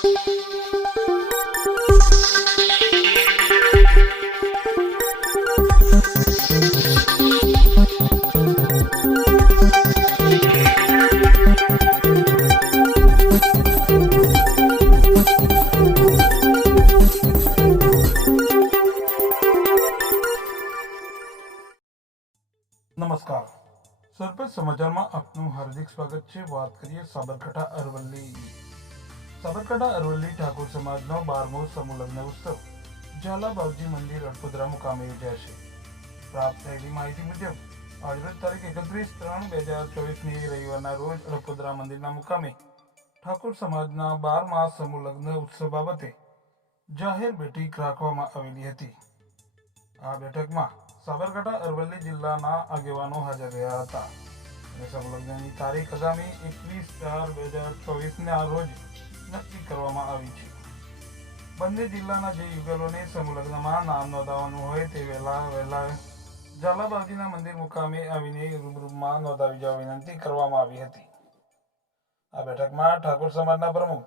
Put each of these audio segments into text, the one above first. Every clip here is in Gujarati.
નમસ્કાર, સરપંચ સમાચારમાં આપનું હાર્દિક સ્વાગત છે। વાત કરીએ સાબરકાંઠા અરવલ્લી। સાબરકાંઠા અરવલ્લી ઠાકોર સમાજનો 12મો સમૂહ લગ્ન ઉત્સવ ઝાલા બાવજી મંદિર અડપોદરા મુકામે યોજાશે। પ્રાપ્ત થયેલી માહિતી મુજબ આજરોજ તારીખ 31/3/2024ની રવિવારના રોજ અડપોદરા મંદિરના મુકામે ઠાકોર સમાજના 12મા સમૂહ લગ્ન ઉત્સવ બાબતે જાહેર બેઠક રાખવામાં આવેલી હતી। આ બેઠકમાં સાબરકાંઠા અરવલ્લી જિલ્લાના આગેવાનો હાજર રહ્યા હતા અને સમૂહ લગ્નની તારીખ આગામી 21/4/2024ના રોજ નક્કી કરવામાં આવી છે। બંને જિલ્લાના જે યુગલોને સમૂહ લગ્નમાં નામ નોંધાવવાનું હોય તે વહેલા ઝાલા બાવજીના મંદિર મુકામે આવીને રૂબરૂમાં નોંધાવી જવા વિનંતી કરવામાં આવી હતી। આ બેઠકમાં ઠાકોર સમાજના પ્રમુખ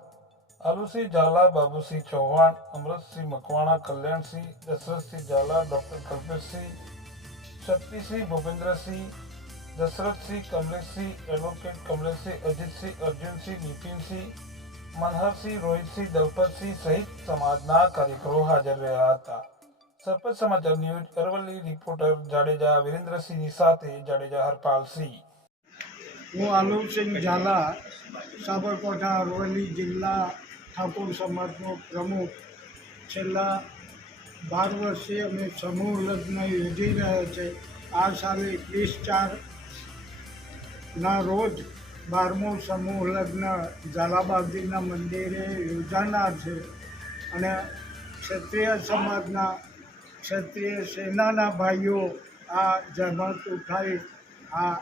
આલુસિંહ ઝાલા, બાબુસિંહ ચૌહાણ, અમૃતસિંહ મકવાણા, કલ્યાણસિંહ, દશરથસિંહ ઝાલા, ડોક્ટર કલ્પેશસિંહ, શક્તિસિંહ, ભૂપેન્દ્રસિંહ, દશરથસિંહ, કમલેશસિંહ, એડવોકેટ કમલેશસિંહ, અજીતસિંહ, અર્જુનસિંહ, બિપિનસિંહ, મનહરસિંહ, રોહિતસિંહ, દલપતસિંહ સહિત સમાજના કાર્યકરો હાજર રહ્યા હતા। સરપંચ સમાચાર ન્યૂઝ અરવલ્લી રિપોર્ટર જાડેજા વિરેન્દ્રસિંહની સાથે જાડેજા હરપાલસિંહ। હું આલુસિંહ ઝાલા, સાબરકાંઠા અરવલ્લી જિલ્લા ઠાકોર સમાજનો પ્રમુખ। છેલ્લા 12 વર્ષથી અમે સમૂહ લગ્ન યોજી રહ્યા છે। આ સાલે 21/4ના રોજ 12મો સમૂહ લગ્ન ઝાલા બાવજીના મંદિરે યોજાનાર છે અને ક્ષત્રિય સમાજના ક્ષત્રિય સેનાના ભાઈઓ આ જહેમત ઉઠાવી આ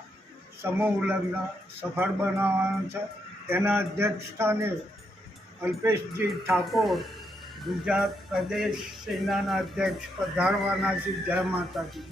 સમૂહ લગ્ન સફળ બનાવવાના છે। તેના અધ્યક્ષ સ્થાને અલ્પેશજી ઠાકોર, ગુજરાત પ્રદેશ સેનાના અધ્યક્ષ પધારવાના છે। જય માતાજી।